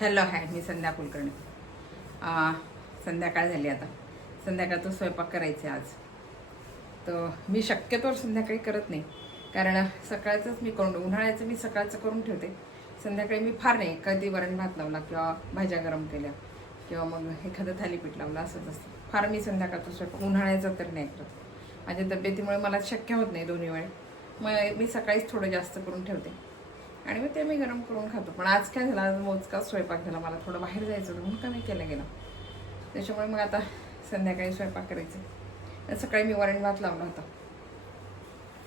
Hello hi, मी संध्या कुलकर्णी. संध्याकाळ झाली आता. संध्याकाळचा स्वयंपाक करायचा आज. तर मी शक्यतोवर संध्याकाळी करत नाही, कारण सकाळचंच मी करून उन्हाळ्याचं मी सकाळचं करून ठेवते. संध्याकाळी मी फार नाही, कधी वरण भात लावला किंवा भाज्या गरम केल्या किंवा मग एखादं थालीपीठ लावलं असंच असतं. फार मी संध्याकाळचा स्वयंपाक उन्हाळ्याचा तर नाही करत. माझ्या तब्येतीमुळे मला शक्य होत नाही दोन्ही वेळ. मग मी सकाळीच थोडं जास्त करून ठेवते आणि मग ते मी गरम करून खातो. पण आज काय झालं, आज मोजकाच स्वयंपाक झाला. मला थोडं बाहेर जायचं होतं म्हणून कमी केलं गेलं. त्याच्यामुळे मग आता संध्याकाळी स्वयंपाक करायचं. सकाळी मी वरण भात लावला होता.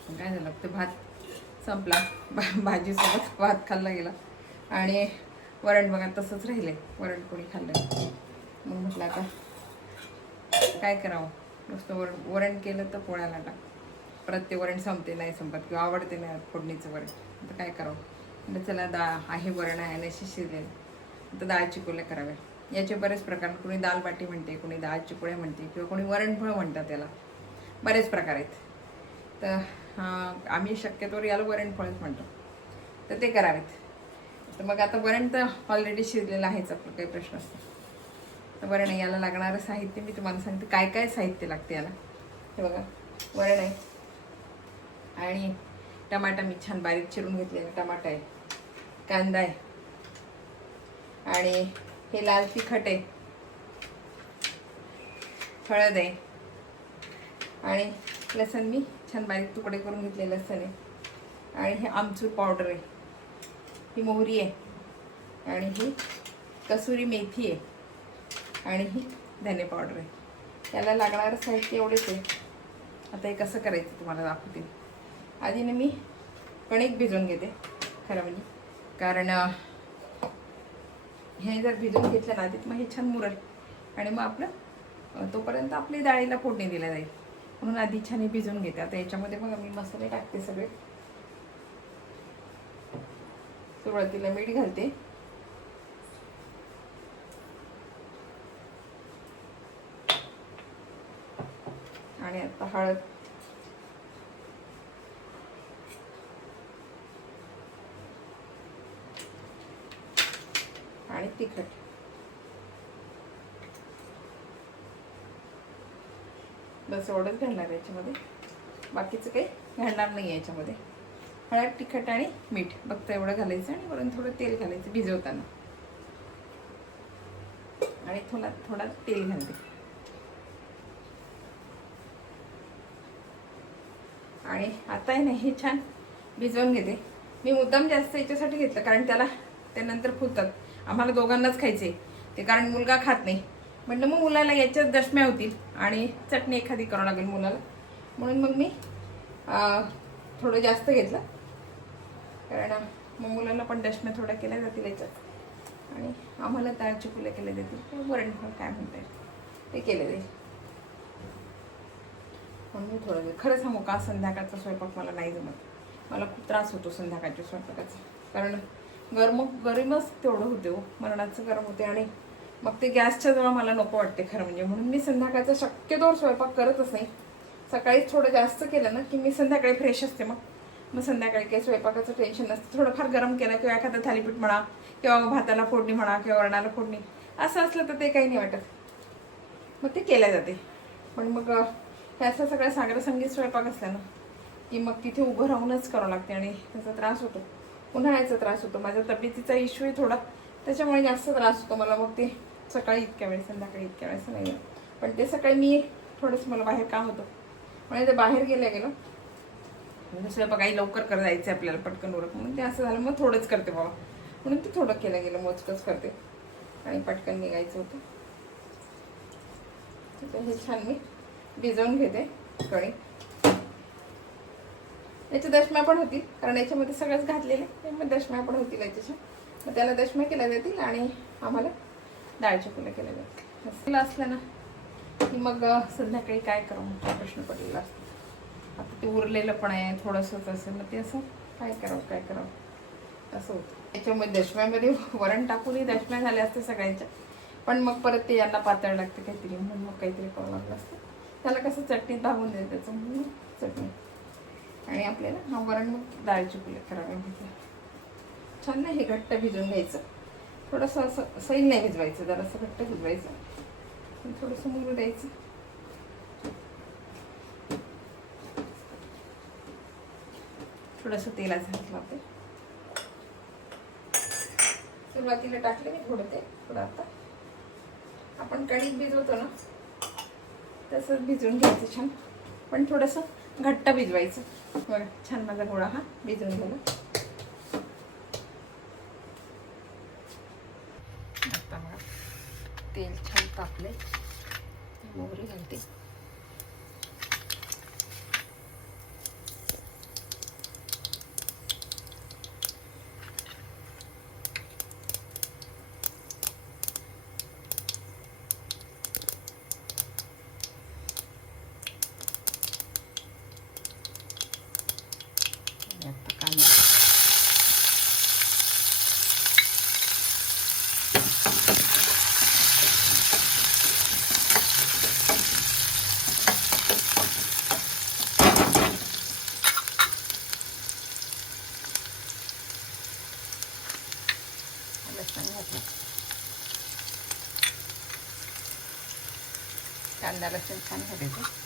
काय झालं, ते भात संपला, भाजीसोबत भात खाल्ला गेला आणि वरण बघा तसंच राहिले. वरण कोणी खाल्लं. मग म्हटलं आता काय करावं, नुसतं वरण केलं तर पोळ्याला टाक. परत ते वरण संपते नाही संपत किंवा आवडते नाही फोडणीचं वरण. आता काय करावं, म्हणजे चला आहे वरण आहे आणि शिजलेलं, तर डाळ चिकोल्या कराव्या. याचे बरेच प्रकार, कोणी दाल बाटी म्हणते, कोणी डाळ चिकोळ्या म्हणते किंवा कोणी वरणफळ म्हणतात. त्याला बरेच प्रकार आहेत. तर आम्ही शक्यतोवर याला वरणफळच म्हणतो. तर ते करावेत. तर मग आता वरण तर ऑलरेडी शिजलेलं आहेच, आपलं काही प्रश्न असतो. तर वरण याला लागणारं साहित्य मी तुम्हाला सांगते. काय काय साहित्य लागते याला. हे बघा, वरण आहे आणि टमाटा मी छान बारीक चिरून घेतलेला टमाटा आहे, कांदा आहे आणि हे लाल तिखट आहे, हळद आहे आणि लसण मी छान बारीक तुकडे करून घेतले लसण आहे आणि हे आमचूर पावडर आहे, ही मोहरी आहे आणि ही कसुरी मेथी आहे आणि ही धने पावडर आहे. याला लागणारं साहित्य एवढेच आहे. आता हे कसं करायचं तुम्हाला दाखवते. आधीने मी कणिक भिजवून घेते खरं म्हणजे, कारण हे जर भिजवून घेतलं ना आधीत मग हे छान मुरल आणि मग आपलं तोपर्यंत आपली डाळीला फोडणी दिल्या जाईल. म्हणून आधी छान भिजवून घेते. आता याच्यामध्ये बघा मी मसाले टाकते सगळे. सुरुवातीला मीठ घालते, आणि आता हळद, आणि तिखट. बस एवढंच घालणार आहे याच्यामध्ये, बाकीचं काही घालणार नाही याच्यामध्ये. हळद, तिखट आणि मीठ फक्त एवढं घालायचं आणि वरून थोडं तेल घालायचं भिजवताना, आणि थोडा तेल घालते आणि आता आहे ना हे छान भिजवून घेते. मी मुद्दाम जास्त याच्यासाठी घेतलं कारण ते नंतर फुलतात. आम्हाला दोघांनाच खायचे ते, कारण मुलगा खात नाही. म्हटलं मग मुलाला याच्यात दशम्या होतील आणि चटणी एखादी करावं लागेल मुलाला, म्हणून मग मी थोडं जास्त घेतलं. कारण मग मुलाला पण दशम्या थोड्या केल्या जातील याच्यात आणि आम्हाला डाळ चिकोल्या केल्या जातील, वरणफळ काय म्हणता येईल ते केले जाईल. म्हणून मी थोडं खरं सांगू का, संध्याकाळचा स्वयंपाक मला नाही जमत. मला खूप त्रास होतो संध्याकाळच्या स्वयंपाकाचा, कारण गरमच तेवढं होते हो, मरणाचं गरम होते आणि मग ते गॅसच्या जवळ मला नको वाटते खरं म्हणजे. म्हणून मी संध्याकाळचा शक्यतोवर स्वयंपाक करतच नाही. सकाळीच थोडं जास्त केलं ना की मी संध्याकाळी फ्रेश असते. मग संध्याकाळी काही स्वयंपाकाचं टेन्शन नसतं. थोडंफार गरम केलं किंवा एखादं थालीपीठ म्हणा किंवा भाताला फोडणी म्हणा किंवा वरणाला फोडणी असं असलं तर ते काही नाही वाटत, मग ते केल्या जाते. पण मग ह्याचा सगळा सागरसंगीत स्वयंपाक असला ना की मग तिथे उभं राहूनच करावं लागते आणि त्याचा त्रास होतो. उन्हाळ्याचा त्रास होतो. माझ्या तब्येतीचा इश्यू आहे थोडा, त्याच्यामुळे जास्त त्रास होतो मला. मग ते सकाळी इतक्या वेळ, संध्याकाळी इतक्या वेळेस नाही. पण ते सकाळी मी थोडंसं मला बाहेर काम होतं, म्हणजे ते बाहेर गेलं म्हणजे स्वयंपाक लवकर जायचं आपल्याला पटकन उरक, म्हणून ते असं झालं. मग थोडंच करते बाबा, म्हणून ते थोडं केलं गेलं, मोजकंच करते आणि पटकन निघायचं होतं. तर हे छान मी भिजवून घेते कणिक. याच्या दशम्या पण होतील कारण याच्यामध्ये सगळंच घातलेलं आहे, मग दशम्या पण होतील याच्याच्या. मग त्याला दशम्या केल्या जातील आणि आम्हाला डाळ चिकोल्या केल्या जातील. असं असलं ना की मग संध्याकाळी काय करावं मोठा प्रश्न पडलेला असतो. आता ते उरलेलं पण आहे थोडंसंच असेल, मग ते असं काय करावं असं होतं. त्याच्यामध्ये दशम्यामध्ये वरण टाकूनही दशम्या झाल्या असते सगळ्यांच्या, पण मग परत ते यांना पातळ लागते काहीतरी, म्हणून मग काहीतरी करावं लागलं असतं. त्याला कसं चटणीत भागून द्यायचं त्याचं, म्हणून चटणी. आणि आपल्याला वरण मग डाळ चिकोल्या कराव्या. छान नाही हे घट्ट भिजून घ्यायचं थोडंसं असं सैल नाही भिजवायचं, जरासं घट्ट भिजवायचं, थोडंसं मुरू द्यायचं. थोडंसं तेलाचं हात लावते. सुरुवातीला टाकले मी थोडं आता आपण कणिक भिजवतो ना तसंच भिजवून घ्यायचं छान, पण थोडंसं घट्ट भिजवायचं. बघा छान माझा गोळा हा भिजून गेला. आता बघा तेल छान तापले, मोहरी घालते. आता कांदा, लसूण घातलं. कांदा लसूण छान घालायचं.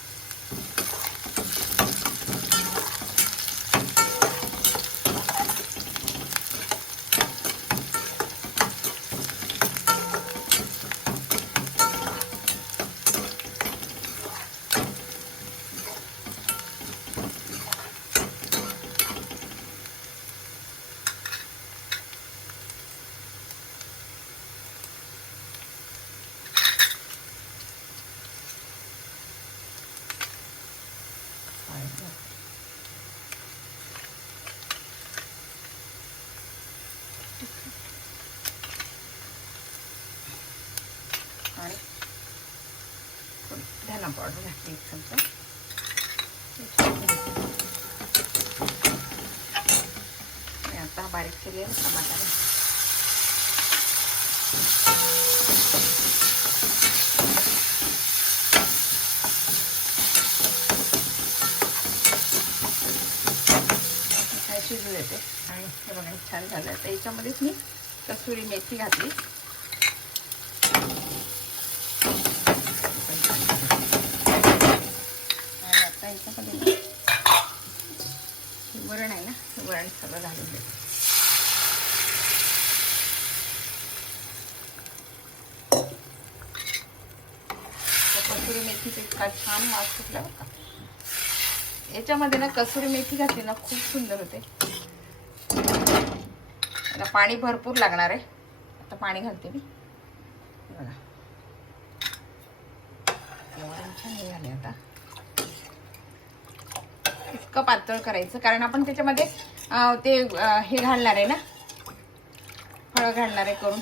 आणि थोडी धना पावडर घातली एक चमचा. आणि आता बारीक केलेला टमाटा शिजू देते. आणि हे बघा छान झालं. तर याच्यामध्येच मी कसुरी मेथी घातली. आणि आता याच्यामध्ये वरण आहे ना, वरण सगळं घालून देते. कसुरी मेथीचा इतका छान वास सुटला बरं का. याच्यामध्ये ना कसुरी मेथी घातली ना खूप सुंदर होते. आता पाणी भरपूर लागणार आहे. आता पाणी घालते मी. बघा छान झाले. आता इतकं पातळ करायचं कारण आपण त्याच्यामध्ये ते हे घालणार आहे ना, फळं घालणार आहे करून,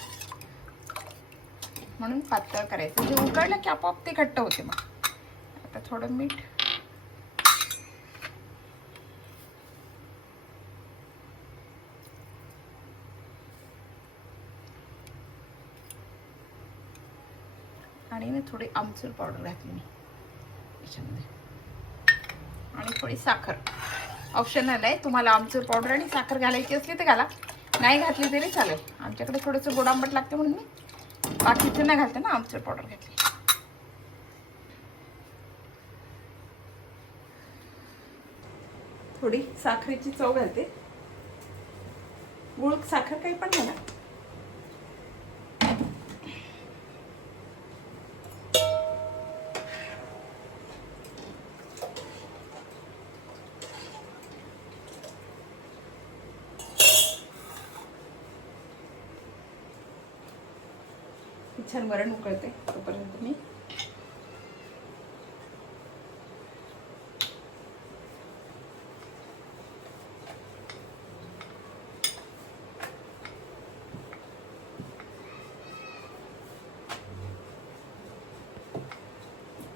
म्हणून पातळ करायचं. जे उकळलं की आपोआप ते घट्ट होते. मग आता थोडं मीठ, आणि ना थोडी आमचूर पावडर घातली मी याच्यामध्ये, आणि थोडी साखर. ऑप्शनल आहे, तुम्हाला आमचूर पावडर आणि साखर घालायची असली तर घाला, नाही घातली तरी चालेल. आमच्याकडे थोडंसं गोड आंबट लागते म्हणून मी बाकीचं नाही घालते ना, आमचूर पावडर घातली. थोडी साखरेची चव घालते. गुळ साखर काही पण घाला. छान वरण उकळते तोपर्यंत मी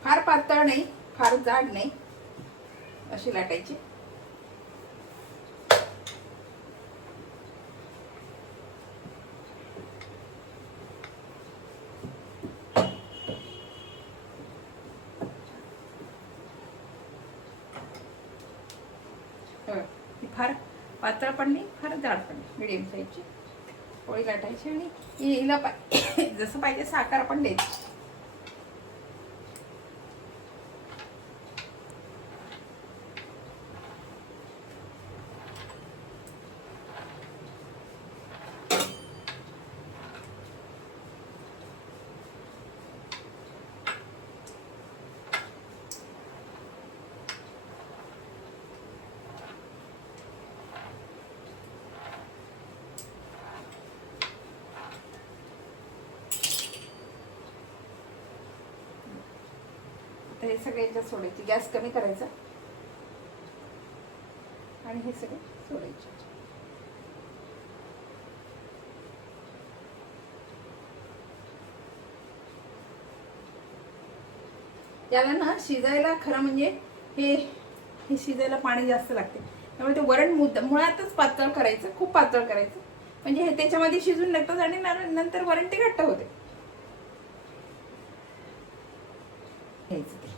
फार पातळ नाही, फार जाड नाही, अशी लाटायची. फार पातळ पण नाही, फार जाड पण नाही, मिडियम साईजची. पोळी लाटायची आणि हिला जसं पाहिजे साखर आपण द्यायची. तर हे सगळे याच्यात सोडायची. गॅस कमी करायचा आणि हे सगळे सोडायचे. याला ना शिजायला खरं म्हणजे हे शिजायला पाणी जास्त लागते. त्यामुळे ते वरण मुळातच पातळ करायचं, खूप पातळ करायचं, म्हणजे हे त्याच्यामध्ये शिजून लागतात आणि नंतर वरण ते घट्ट होते. घ्यायचं ते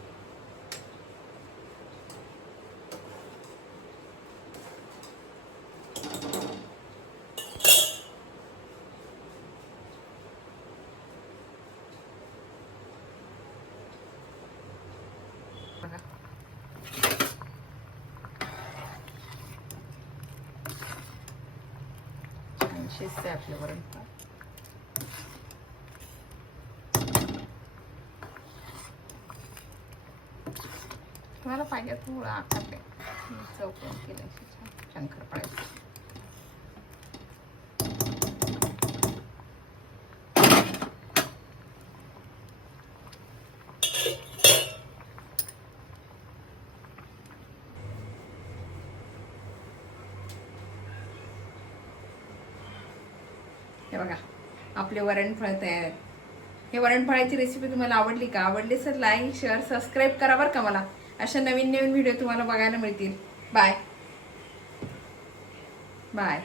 बघा. छान शिजते आपलं वरण. तुम्हाला पाहिजे थोडं आकारले चौकोन केलं छान खरपायचं. हे बघा आपले वरणफळ तयार आहे. हे वरणफळाची रेसिपी तुम्हाला आवडली का? आवडली तर लाईक शेअर सबस्क्राईब करा बरं का. मला अशा नवीन नवीन व्हिडिओ तुम्हाला बघायला मिळतील. Bye bye.